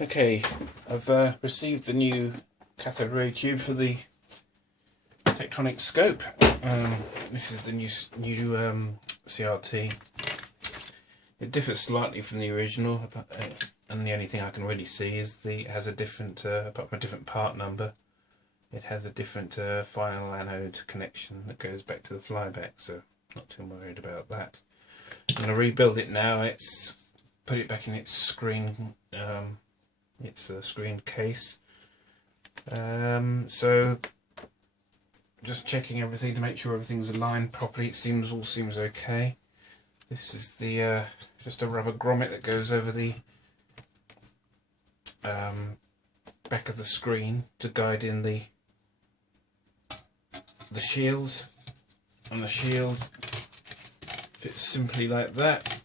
Okay, I've received the new cathode ray tube for the Tektronix scope. This is the new CRT. It differs slightly from the original, and the only thing I can really see is it has a different, apart from a different part number, it has a different final anode connection that goes back to the flyback, so not too worried about that. I'm going to rebuild it now. Put it back in its screen. It's a screen case. So just checking everything to make sure everything's aligned properly. It all seems okay. This is the just a rubber grommet that goes over the back of the screen to guide in the shield, and the shield fits simply like that.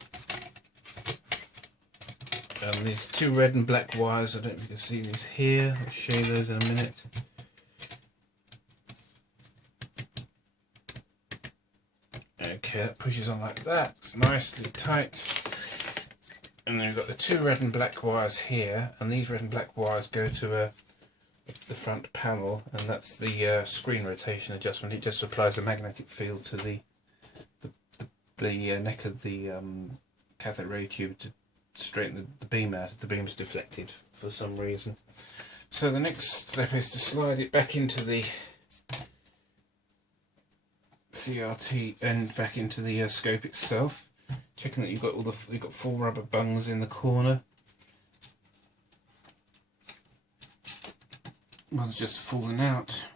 These two red and black wires, I don't know if you can see these here, I'll show you those in a minute. Okay, that pushes on like that, it's nicely tight. And then we've got the two red and black wires here, and these red and black wires go to the front panel, and that's the screen rotation adjustment. It just applies a magnetic field to the neck of the cathode ray tube to straighten the beam out if the beam's deflected for some reason. So the next step is to slide it back into the CRT and back into the scope itself, checking that you've got full rubber bungs in the corner. One's just fallen out.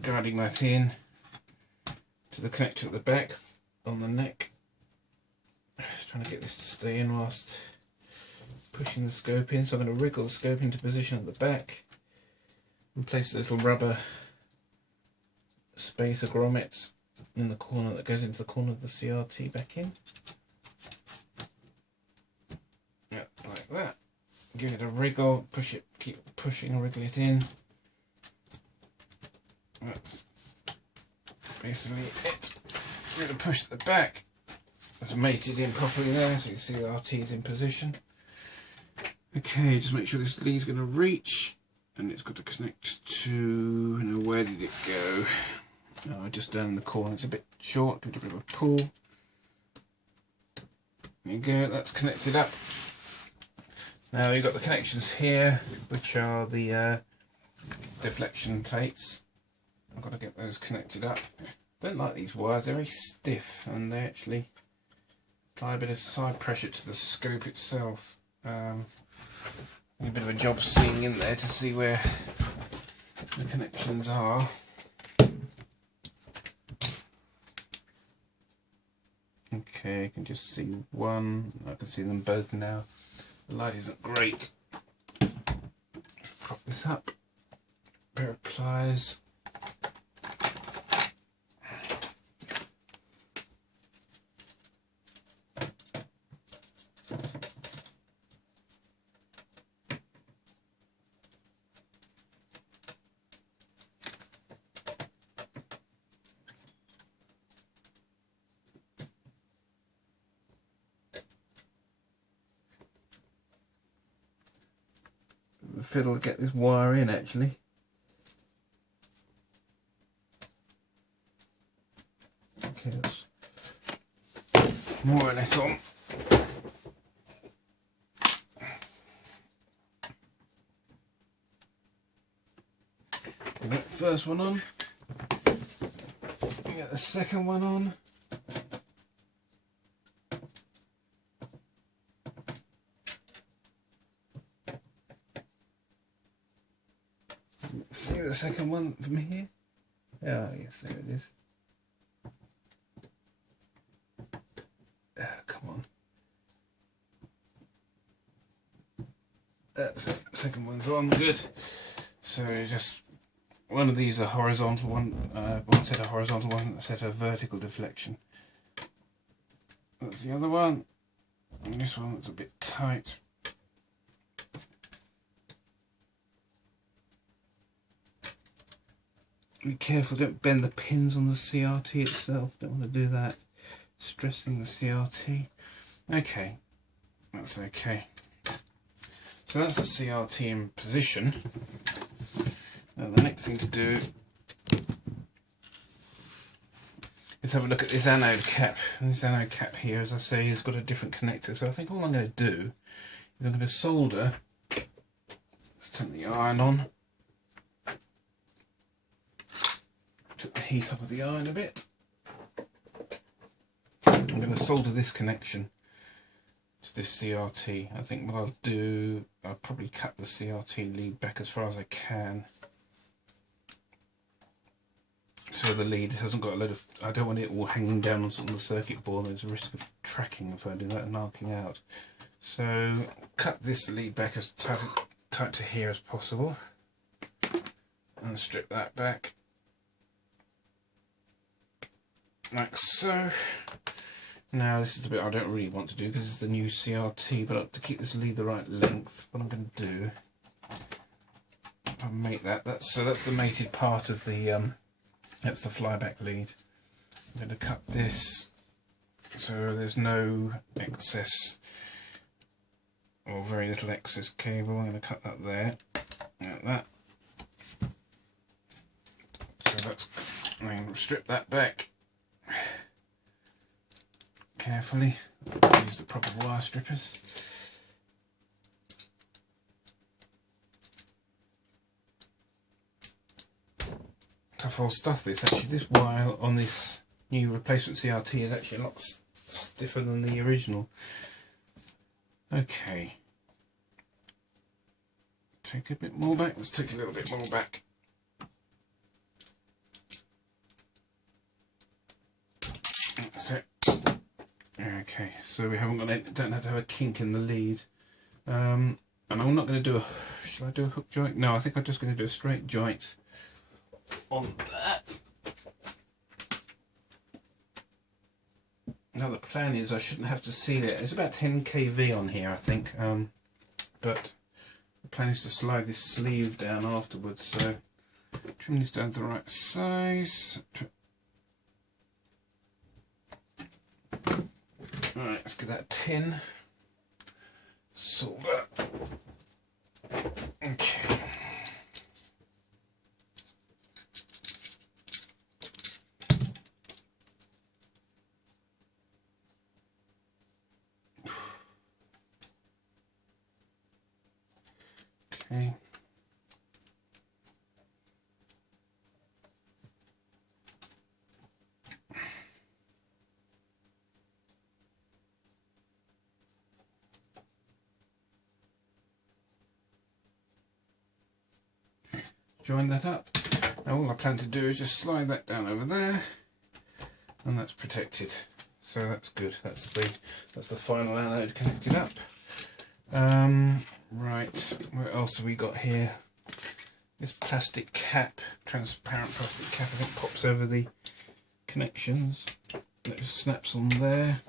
Guiding that in to the connector at the back on the neck. Just trying to get this to stay in whilst pushing the scope in. So I'm going to wriggle the scope into position at the back and place the little rubber spacer grommet in the corner that goes into the corner of the CRT back in. Yeah, like that. Give it a wriggle, push it, keep pushing and wriggle it in. That's basically it. We're going to push at the back. It's mated in properly there, so you can see the RT is in position. Okay, just make sure this lead's going to reach, and it's got to connect to. Now, where did it go? Oh, just down in the corner. It's a bit short. Give it a bit of a pull. There you go. That's connected up. Now you've got the connections here, which are the deflection plates. I've got to get those connected up. I don't like these wires, they're very stiff and they actually apply a bit of side pressure to the scope itself. A bit of a job seeing in there to see where the connections are. Okay, I can just see one, I can see them both now. The light isn't great. Just prop this up, pair of pliers. Fiddle to get this wire in actually. Okay, that's more or less on. Get the first one on. Get the second one on. See the second one from here? Oh yes, there it is. Come on. That's it. Second one's on, good. So just one of these are horizontal, one set of horizontal, one set of vertical deflection. That's the other one. And this one that's a bit tight. Be careful, don't bend the pins on the CRT itself, don't want to do that. Stressing the CRT. Okay, that's okay. So that's the CRT in position. Now the next thing to do is have a look at this anode cap. And this anode cap here, as I say, has got a different connector. So I think all I'm going to do is I'm going to solder. Let's turn the iron on. Took the heat up of the iron a bit. I'm going to solder this connection to this CRT. I think what I'll do, I'll probably cut the CRT lead back as far as I can, so the lead hasn't got a load of, I don't want it all hanging down on the circuit board. There's a risk of tracking if I do that and arcing out. So cut this lead back as tight to here as possible and strip that back like so. Now this is the bit I don't really want to do because it's the new CRT, but to keep this lead the right length, what I'm going to do, I'll make that's the mated part of the that's the flyback lead. I'm going to cut this so there's no excess or very little excess cable. I'm going to cut that there, like that. So that's, I'm going to strip that back carefully. Use the proper wire strippers. Tough old stuff this. Actually, this wire on this new replacement CRT is actually a lot stiffer than the original. Okay. Take a bit more back. Let's take a little bit more back. That's it. Okay, so we haven't got don't have to have a kink in the lead. And I'm not going to do a, shall I do a hook joint? No, I think I'm just going to do a straight joint on that. Now the plan is I shouldn't have to seal it. It's about 10 kV on here, I think, but the plan is to slide this sleeve down afterwards, so trim this down to the right size. Alright, let's get that tin solder. Okay. Okay. Join that up. Now all I plan to do is just slide that down over there, and that's protected. So that's good. That's the final anode connected up. Right, what else have we got here? This plastic cap, transparent plastic cap, I think pops over the connections. It just snaps on there.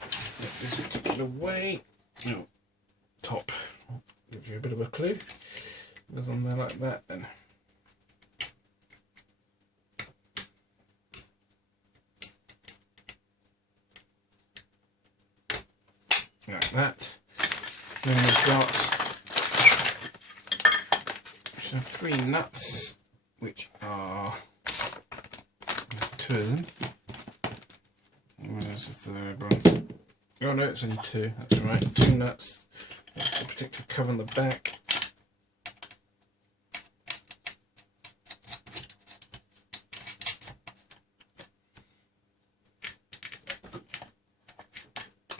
This particular way. No, top. Gives you a bit of a clue. It goes on there like that then. Like that. Then we've got 3 nuts, which are 2 of them. Where's the third one? Oh no, it's only 2. That's right. 2 nuts. That's the protective cover on the back.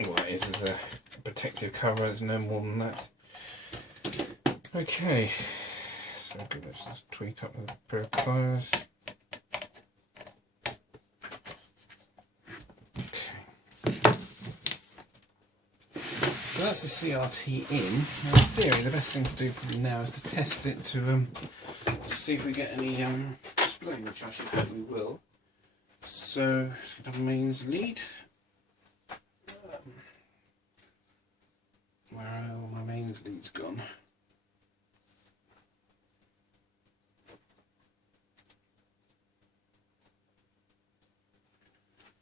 What it is a protective cover, there's no more than that. Okay, so good, let's just tweak up with a pair of pliers. So that's the CRT in. Now in theory the best thing to do probably now is to test it to see if we get any display, which I should hope we will. So let's get our mains lead. Where are all my mains leads gone?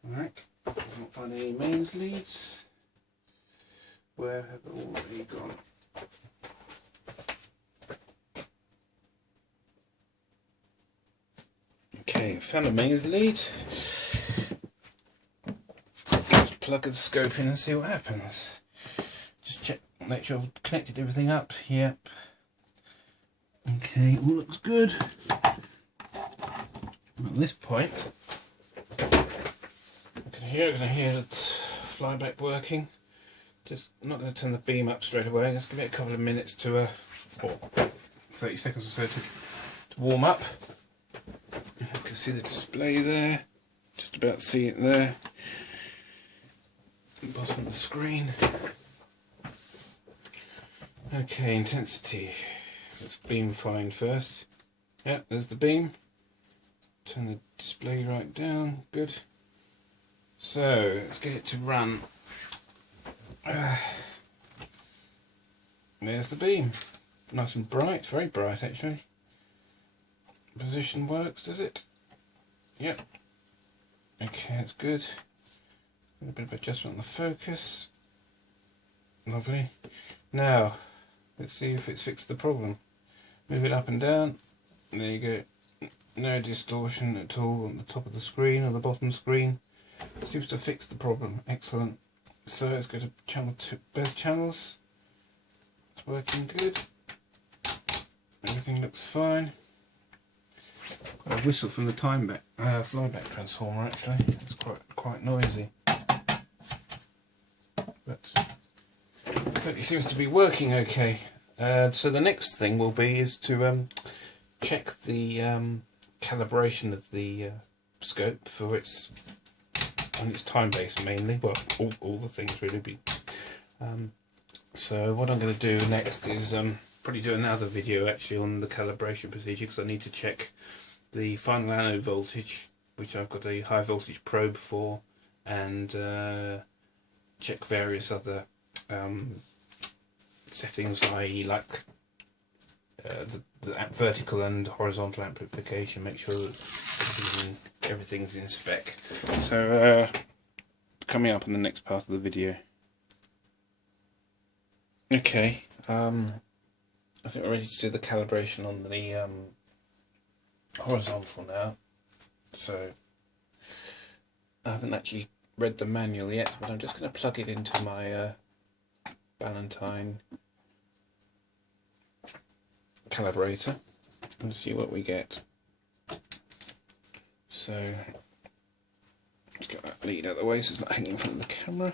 Alright. find any mains leads. Where have all they gone? Okay, found a mains lead. Just plug the scope in and see what happens. Just check, make sure I've connected everything up. Yep. Okay, all looks good. At this point, I can hear the flyback working. Just I'm not going to turn the beam up straight away. Just give it a couple of minutes to, or 30 seconds or so to warm up. You can see the display there. Just about see it there. Bottom of the screen. Okay, intensity. Let's beam find first. Yep, there's the beam. Turn the display right down. Good. So let's get it to run. There's the beam. Nice and bright, very bright actually. Position works, does it? Yep. Okay, that's good. A bit of adjustment on the focus. Lovely. Now, let's see if it's fixed the problem. Move it up and down. There you go. No distortion at all on the top of the screen or the bottom screen. Seems to fix the problem. Excellent. So let's go to channel 2, both channels. It's working good. Everything looks fine. Got a whistle from the flyback transformer actually. It's quite noisy. But it seems to be working okay. So the next thing will be to check the calibration of the scope for its time base mainly. Well, all the things really. So what I'm going to do next is probably do another video actually on the calibration procedure, because I need to check the final anode voltage, which I've got a high voltage probe for, and check various other settings, i.e. like the vertical and horizontal amplification, make sure that everything's in spec. So coming up in the next part of the video. Okay, I think we're ready to do the calibration on the horizontal now. So I haven't actually read the manual yet, but I'm just going to plug it into my Valentine calibrator and see what we get. So let's get that lead out of the way so it's not hanging in front of the camera.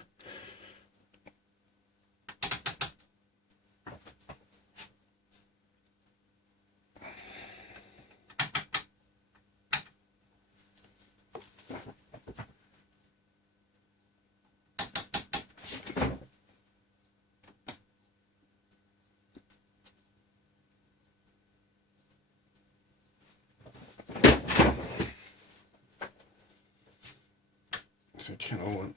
So channel 1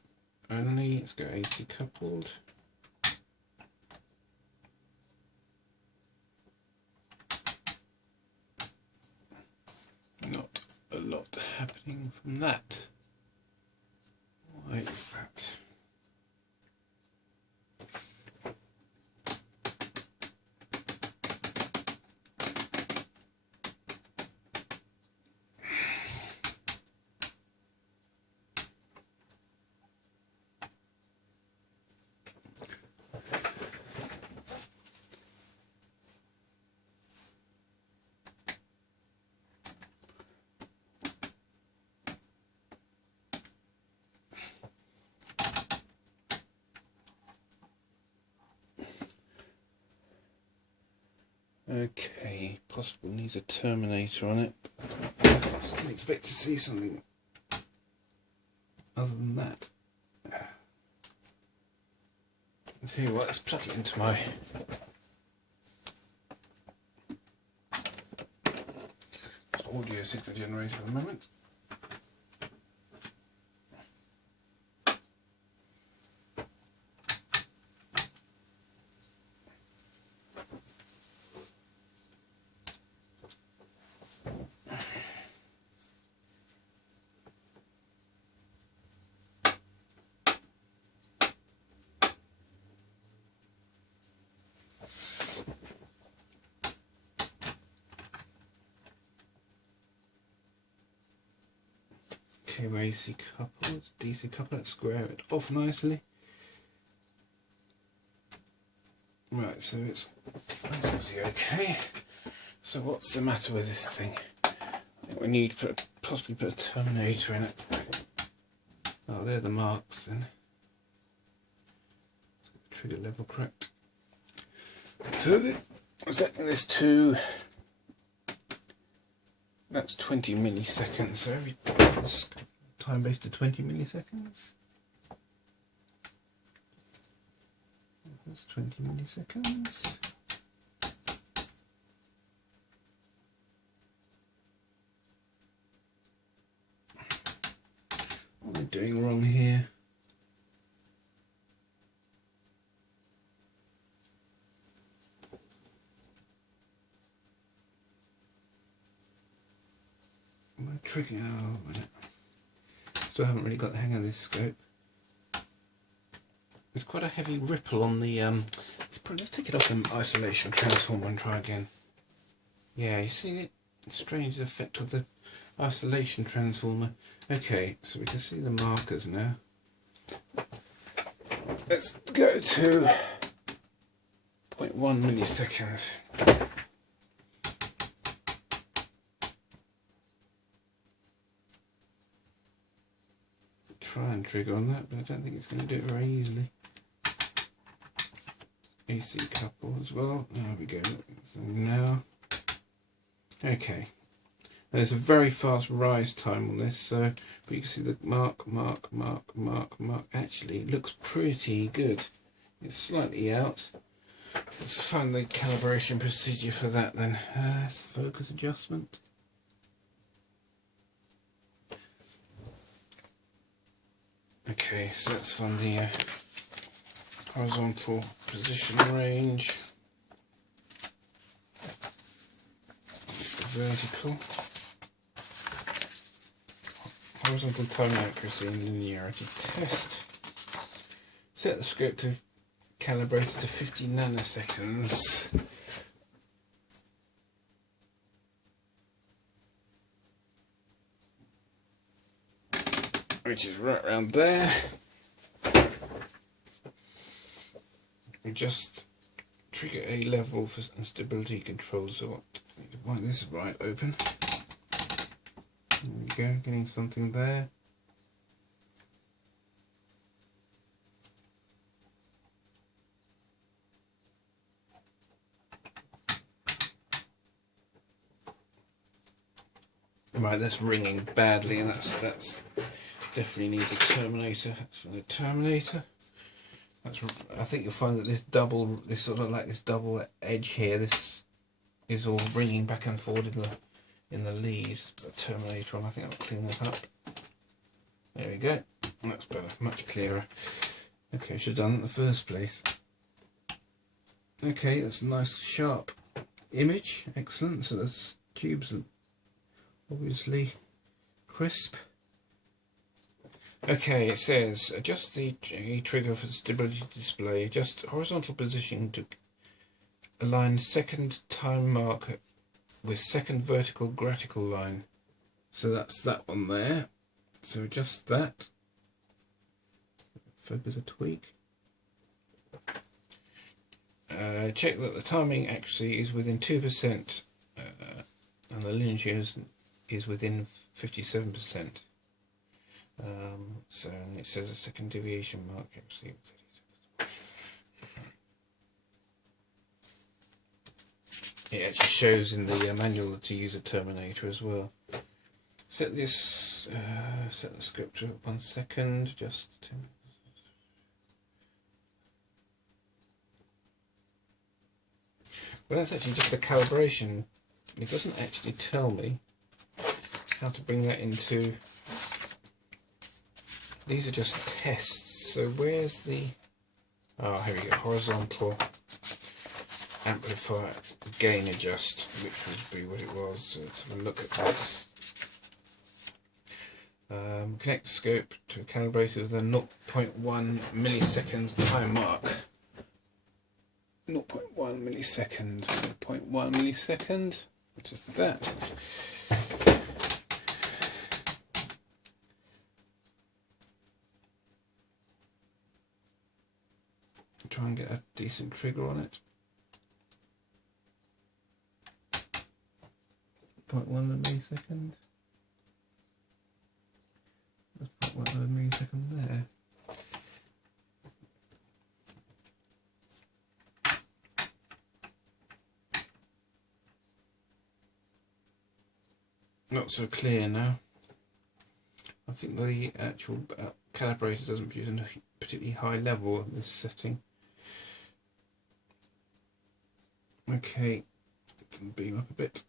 only, let's go AC coupled. Not a lot happening from that. Why is that? Okay, possible needs a terminator on it. I didn't expect to see something other than that. I'll tell you what, let's plug it into my audio signal generator at the moment. Okay, we're AC coupled, DC coupled, let's square it off nicely. Right, so that's obviously okay. So what's the matter with this thing? I think we need to possibly put a terminator in it. Oh, they're the marks then. Trigger level correct. So I'm setting this to, that's 20 milliseconds. So every time based to 20 milliseconds. That's 20 milliseconds. What am I doing wrong here? My trigger, oh, still haven't really got the hang of this scope. There's quite a heavy ripple on the let's take it off the isolation transformer and try again. Yeah, you see it? Strange effect of the isolation transformer. Okay, so we can see the markers now. Let's go to 0.1 milliseconds. Try and trigger on that, but I don't think it's going to do it very easily. AC couple as well. There we go. So now, okay. There's a very fast rise time on this, so but you can see the mark. Actually, it looks pretty good. It's slightly out. Let's find the calibration procedure for that then. Focus adjustment. Okay, so let's find the horizontal position range, vertical, horizontal time accuracy and linearity test. Set the script to calibrated to 50 nanoseconds. Which is right around there. We just trigger a level for stability control, so what? Why this is right open. There we go, getting something there. Right, that's ringing badly, and that's definitely needs a terminator. That's from the terminator. I think you'll find that this sort of like this double edge here, this is all ringing back and forward in the leads. The terminator on, I think I'll clean that up. There we go. That's better, much clearer. Okay, I should have done it in the first place. Okay, that's a nice sharp image. Excellent. So the tubes are obviously crisp. Okay, it says adjust the trigger for stability display. Adjust horizontal position to align second time marker with second vertical gratical line. So that's that one there. So adjust that. Focus a tweak. Check that the timing accuracy is within 2% and the linearity is within 57%. So it says a second deviation mark actually. It actually shows in the manual to use a terminator as well. Set this, set the script to 1 second, just to, well, that's actually just a calibration. It doesn't actually tell me how to bring that into. These are just tests. So where's the? Oh, here we go. Horizontal amplifier gain adjust, which would be what it was. So let's have a look at this. Connect the scope to a calibrator with a 0.1 millisecond time mark. 0.1 millisecond. 0.1 millisecond. What is that? Try and get a decent trigger on it. 0.1 millisecond. That's 0.1 millisecond there. Not so clear now. I think the actual calibrator doesn't produce a particularly high level at this setting. Okay, beam up a bit.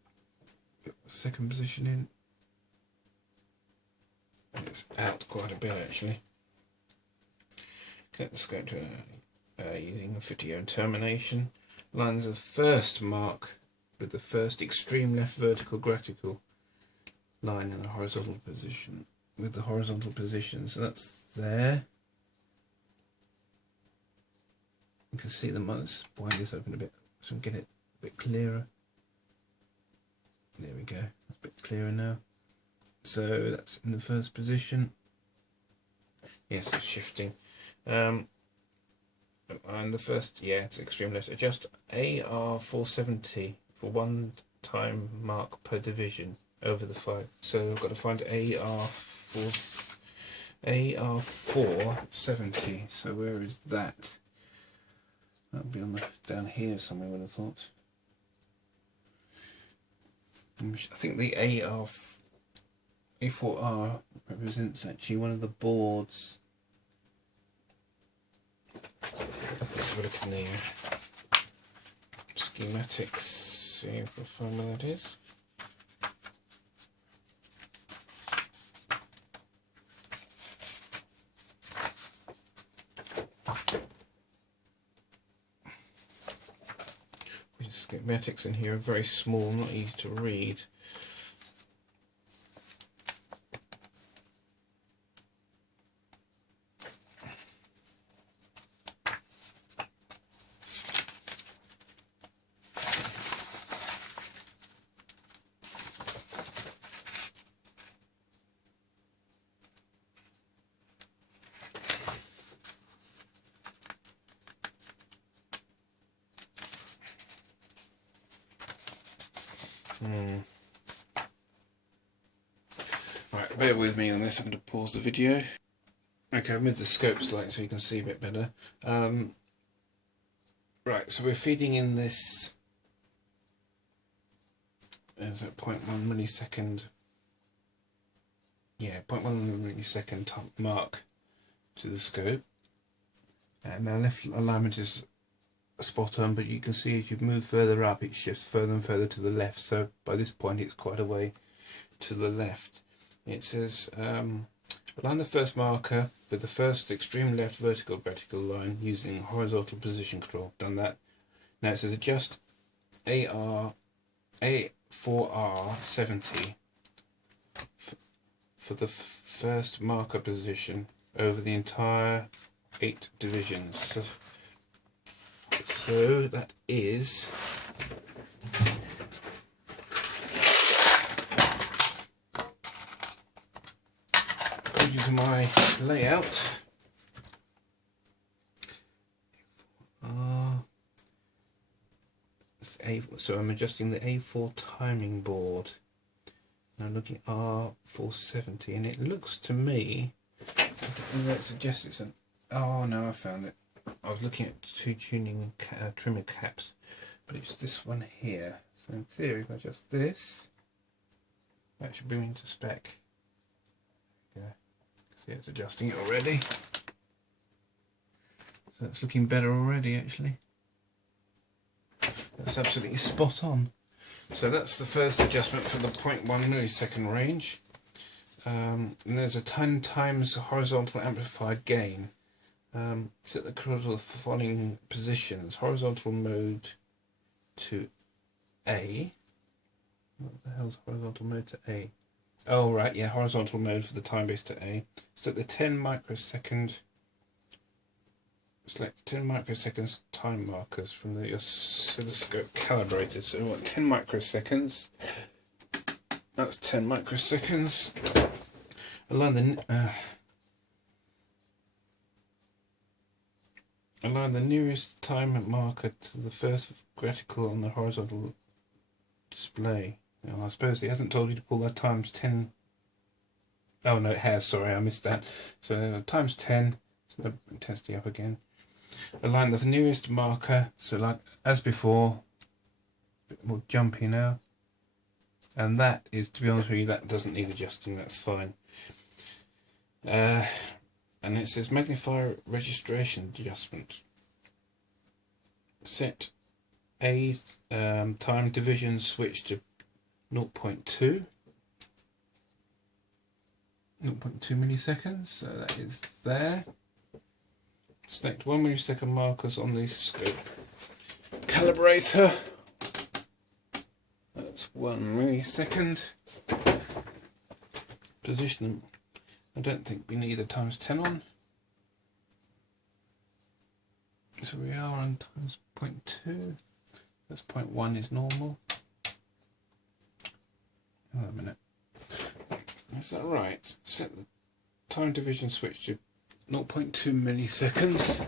Get the second position in. It's out quite a bit actually. Get the scope to using a 50 ohm termination. Lines the first mark with the first extreme left vertical gratical line in a horizontal position. With the horizontal position, so that's there. You can see the let's widen this open a bit so we can get it a bit clearer. There we go, it's a bit clearer now. So that's in the first position. Yes, it's shifting. And the first, yeah, it's extreme left. Adjust AR470 for 1 time mark per division over the 5. So I've got to find AR470. So where is that? That'll be on the down here somewhere, I would have thought. I think the A4R represents actually one of the boards. Let's have a look in the schematics, see if we find where that is. Schematics in here are very small, not easy to read. Right, bear with me on this, I'm going to pause the video. Okay, I've moved the scope slightly so you can see a bit better. Right, so we're feeding in this 0.1 millisecond, yeah, 0.1 millisecond mark to the scope. And our left alignment is spot on, but you can see as you move further up it shifts further and further to the left, so by this point it's quite a way to the left. It says align the first marker with the first extreme left vertical line using horizontal position control. Done that. Now it says adjust A4R70 for the first marker position over the entire 8 divisions. So that is according to my layout. So I'm adjusting the A4 timing board. Now I'm looking at R470, and it looks to me, that suggests it's an. Oh no, I found it. I was looking at 2 tuning trimmer caps, but it's this one here. So in theory, if I adjust this, that should bring me into spec. Yeah, see it's adjusting it already. So it's looking better already, actually. That's absolutely spot on. So that's the first adjustment for the 0.1 millisecond range. And there's a 10 times horizontal amplified gain. Set the control of the following positions: horizontal mode to A. What the hell's horizontal mode to A? Oh right, yeah, horizontal mode for the time base to A. Set the 10 microsecond. Select 10 microseconds time markers from the oscilloscope calibrated. So what, 10 microseconds? That's 10 microseconds. Align the Align the nearest time marker to the first vertical on the horizontal display. Now, I suppose it hasn't told you to pull that times 10. Oh no, it has, sorry, I missed that. So times 10, so intensity up again. Align the nearest marker, so like as before, a bit more jumpy now. And that is, to be honest with you, that doesn't need adjusting, that's fine. And it says magnifier registration adjustment. Set a time division switch to 0.2 milliseconds, so that is there. Select 1 millisecond markers on the scope calibrator. That's 1 millisecond. Position them. I don't think we need a times 10 on. So we are on times 0.2. That's 0.1 is normal. Hold on a minute. Is that right? Set the time division switch to 0.2 milliseconds.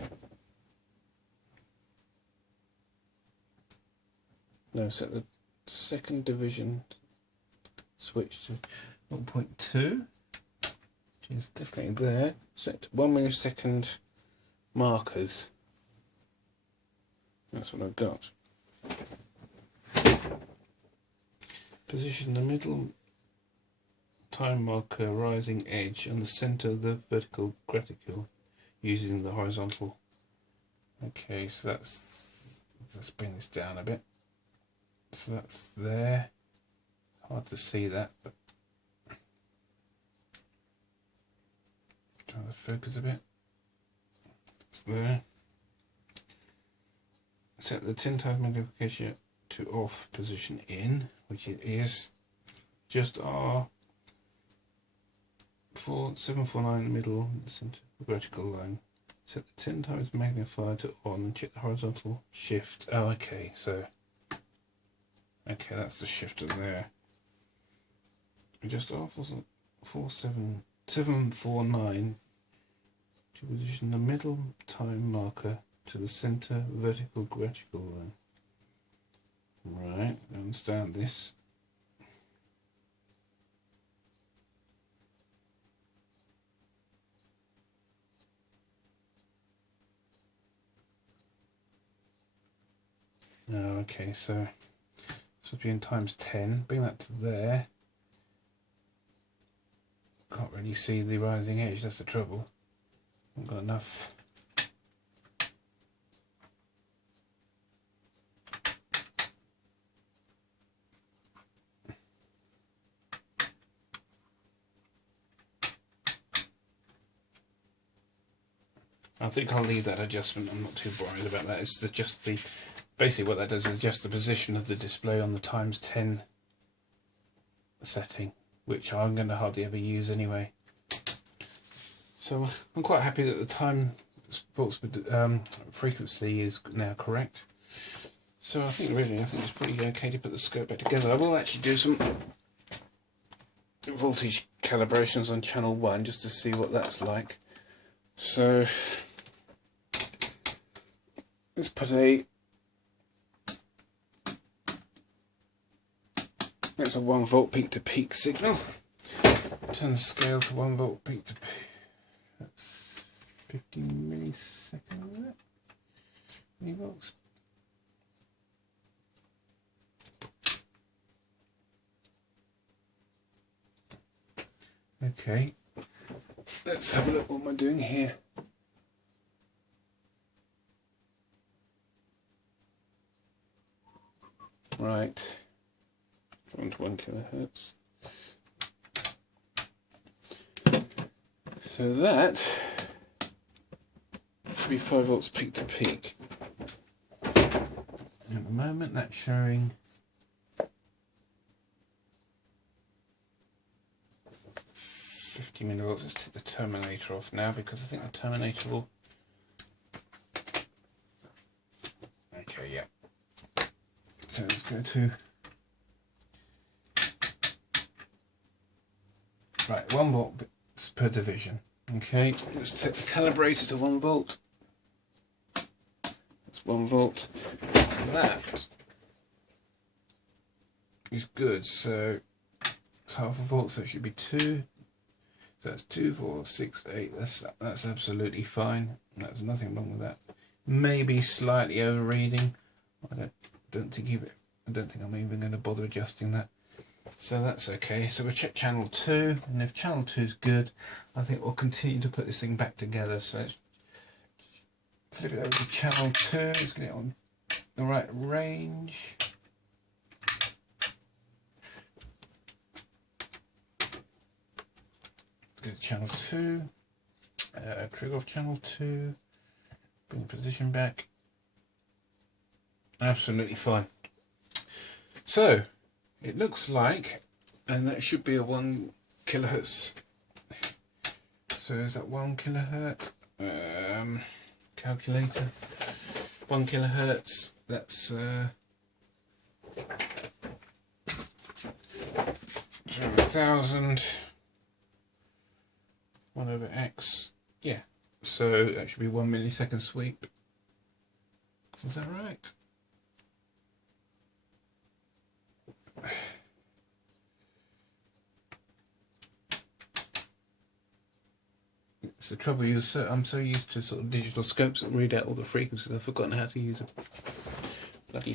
No, set the second division switch to 0.2. Which is definitely there. Set 1 millisecond markers. That's what I've got. Position the middle time marker rising edge on the center of the vertical graticle using the horizontal. Okay, so let's bring this down a bit. So that's there. Hard to see that, but try to focus a bit. It's there. Set the 10 times magnification to off position in, which it is. Just R 749 in the middle, center vertical line. Set the 10 times magnifier to on and check the horizontal shift. Oh, okay, so okay, that's the shifter there. Just R 749 to position the middle time marker to the center vertical graticle line. Right, I understand this. Oh, okay, so this would be in times 10. Bring that to there. Can't really see the rising edge, that's the trouble. I've got enough. I think I'll leave that adjustment. I'm not too worried about that. It's just the basically what that does is adjust the position of the display on the times 10 setting, which I'm going to hardly ever use anyway. So I'm quite happy that the time frequency is now correct. So I think it's pretty okay to put the scope back together. I will actually do some voltage calibrations on channel 1 just to see what that's like. So let's put that's a 1 volt peak to peak signal. Turn the scale to 1 volt peak to peak. That's 50 milliseconds, is it? Millivolts. Okay, let's have a look what am I doing here. Right, 1 kilohertz. So that should be 5 volts peak to peak. At the moment that's showing 50 millivolts. Let's take the terminator off now because I think the terminator will... Okay, yeah. So let's go to... Right, 1 volt per division. Okay, let's take the calibrator to 1 volt. That's 1 volt. And that is good. So it's half a volt, so it should be 2. So that's 2, 4, 6, 8. That's absolutely fine. There's nothing wrong with that. Maybe slightly overreading. I don't think I'm even going to bother adjusting that. So that's okay. So we'll check channel 2, and if channel 2 is good, I think we'll continue to put this thing back together. So let's flip it over to channel 2. Let's get it on the right range. Go to channel 2. Trigger off channel 2. Bring position back. Absolutely fine. So it looks like, and that should be a 1 kilohertz. So is that 1 kilohertz? Calculator. 1 kilohertz. That's 1000. 1 over x. Yeah. So that should be 1 millisecond sweep. Is that right? It's the trouble. I'm so used to sort of digital scopes that read out all the frequencies. I've forgotten how to use a bloody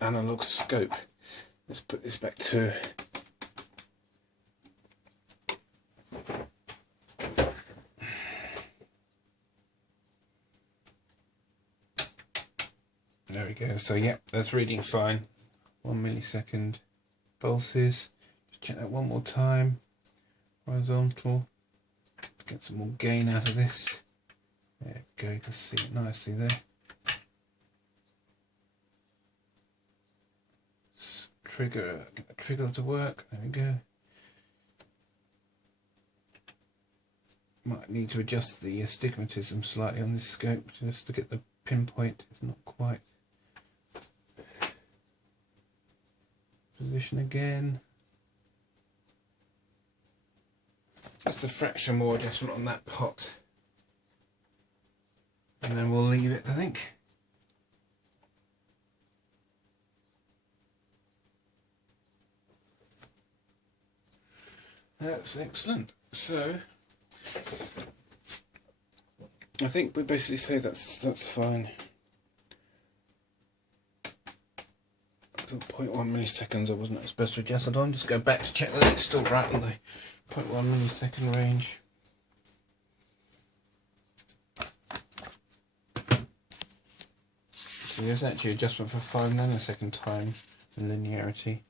analog scope. Let's put this back to. There we go. So yeah, that's reading fine. 1 millisecond pulses. Just check that one more time. Horizontal. Get some more gain out of this. There we go. You can see it nicely there. Get the trigger to work. There we go. Might need to adjust the astigmatism slightly on this scope just to get the pinpoint. It's not quite. Position again. Just a fraction more adjustment on that pot. And then we'll leave it, I think. That's excellent. So I think we basically say that's fine. So 0.1 milliseconds I wasn't supposed to adjust it on. Just go back to check that it's still right in the 0.1 millisecond range. So there's actually adjustment for 5 nanosecond time and linearity.